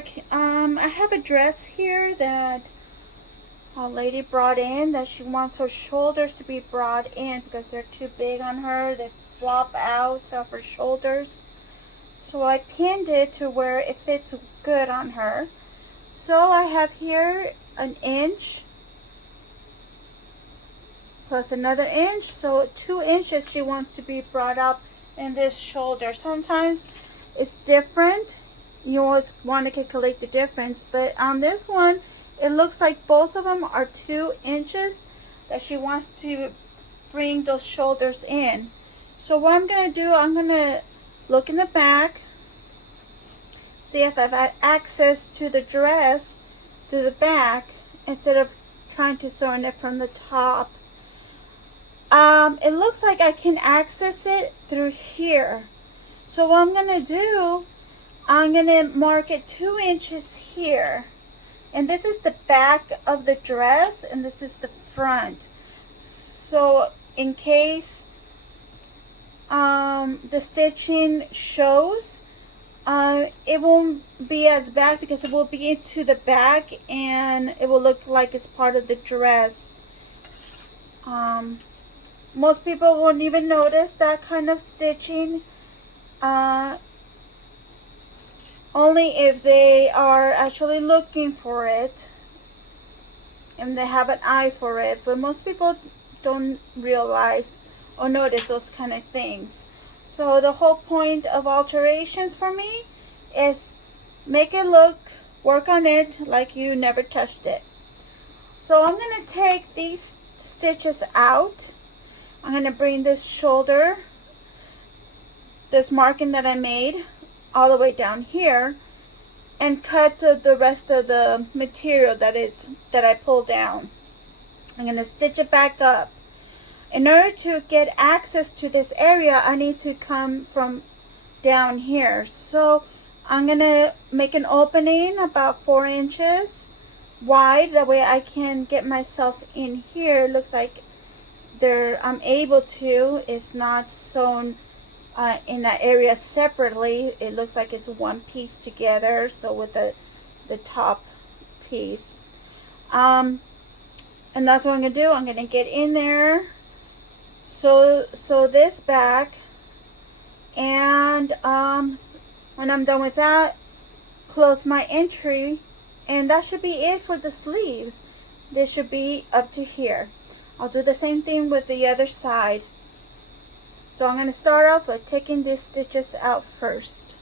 back. I have a dress here that a lady brought in that she wants her shoulders to be brought in because they're too big on her. They flop out of her shoulders. So I pinned it to where it fits good on her. So I have here an inch plus another inch. So 2 inches she wants to be brought up in this shoulder. Sometimes it's different. You always want to calculate the difference. But on this one, it looks like both of them are 2 inches that she wants to bring those shoulders in. So what I'm going to do, I'm going to look in the back, see if I've had access to the dress through the back instead of trying to sew in it from the top. It looks like I can access it through here. So what I'm going to do, I'm going to mark it 2 inches here. And this is the back of the dress and this is the front. So in case the stitching shows, it won't be as bad because it will be into the back and it will look like it's part of the dress. Most people won't even notice that kind of stitching, only if they are actually looking for it and they have an eye for it. But most people don't realize or notice those kind of things. So the whole point of alterations for me is make it work on it like you never touched it. So I'm going to take these stitches out. I'm going to bring this shoulder, this marking that I made, all the way down here and cut the rest of the material that I pulled down. I'm going to stitch it back up. In order to get access to this area, I need to come from down here. So I'm going to make an opening about 4 inches wide. That way I can get myself in here. It looks like I'm able to. It's not sewn in that area separately. It looks like it's one piece together. So with the top piece. And that's what I'm going to do. I'm going to get in there. So this back, and when I'm done with that, close my entry, and that should be it for the sleeves. This should be up to here. I'll do the same thing with the other side. So I'm going to start off with taking these stitches out first.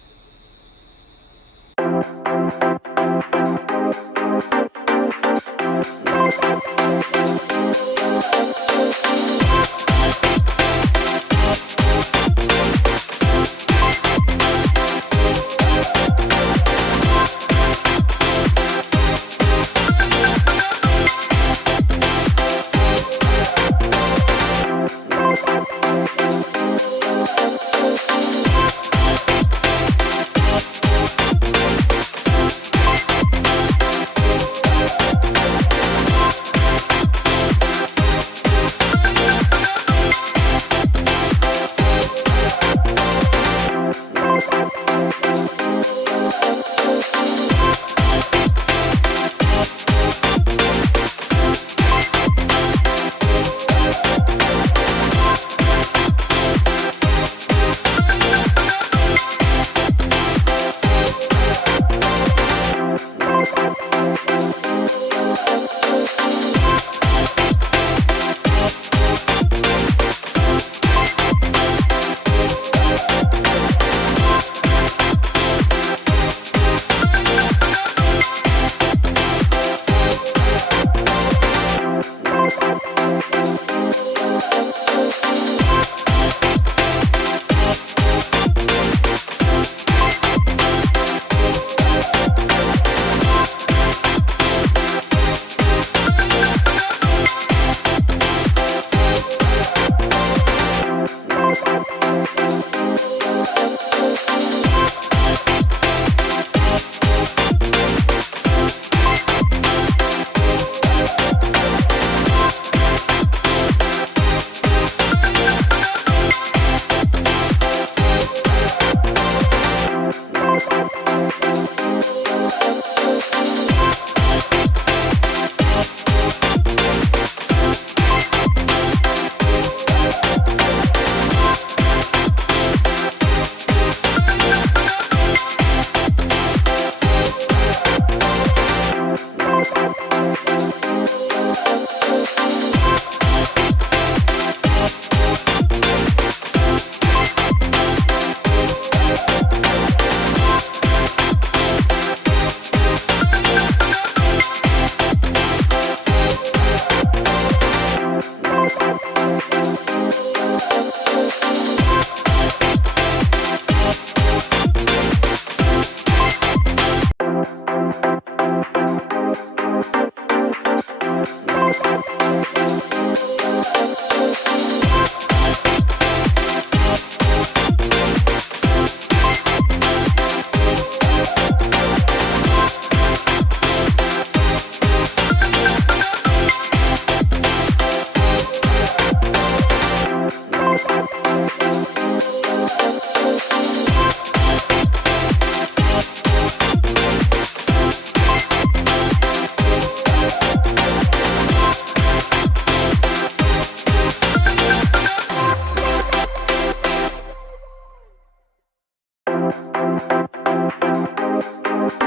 Alright,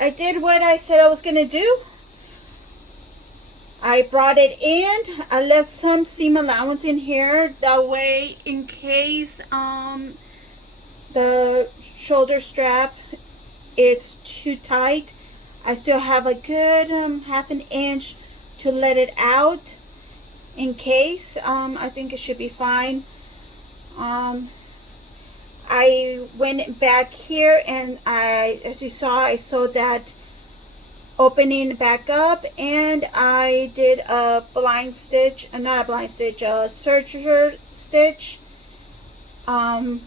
I did what I said I was going to do. I brought it in. I left some seam allowance in here. That way, in case the shoulder strap is too tight, I still have a good half an inch to let it out in case. I think it should be fine. I went back here and as you saw, I sewed that opening back up, and I did a blind stitch, not a blind stitch, a serger stitch for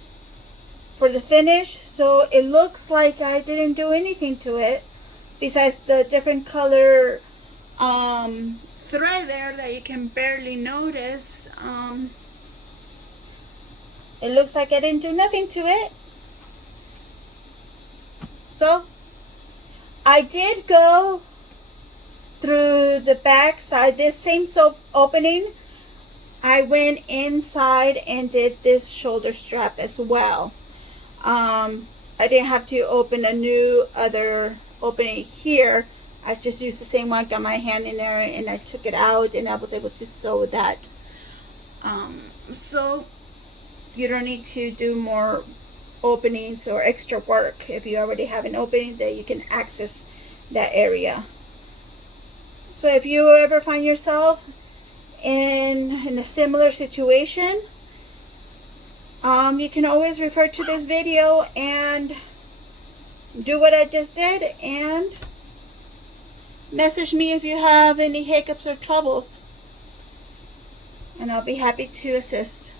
the finish. So it looks like I didn't do anything to it besides the different color thread there that you can barely notice. It looks like I didn't do nothing to it. So I did go through the back side, this same sew opening. I went inside and did this shoulder strap as well. I didn't have to open a new other opening here. I just used the same one, got my hand in there, and I took it out, and I was able to sew that. So you don't need to do more openings or extra work. If you already have an opening, that you can access that area. So if you ever find yourself in a similar situation, you can always refer to this video and do what I just did, and message me if you have any hiccups or troubles, and I'll be happy to assist.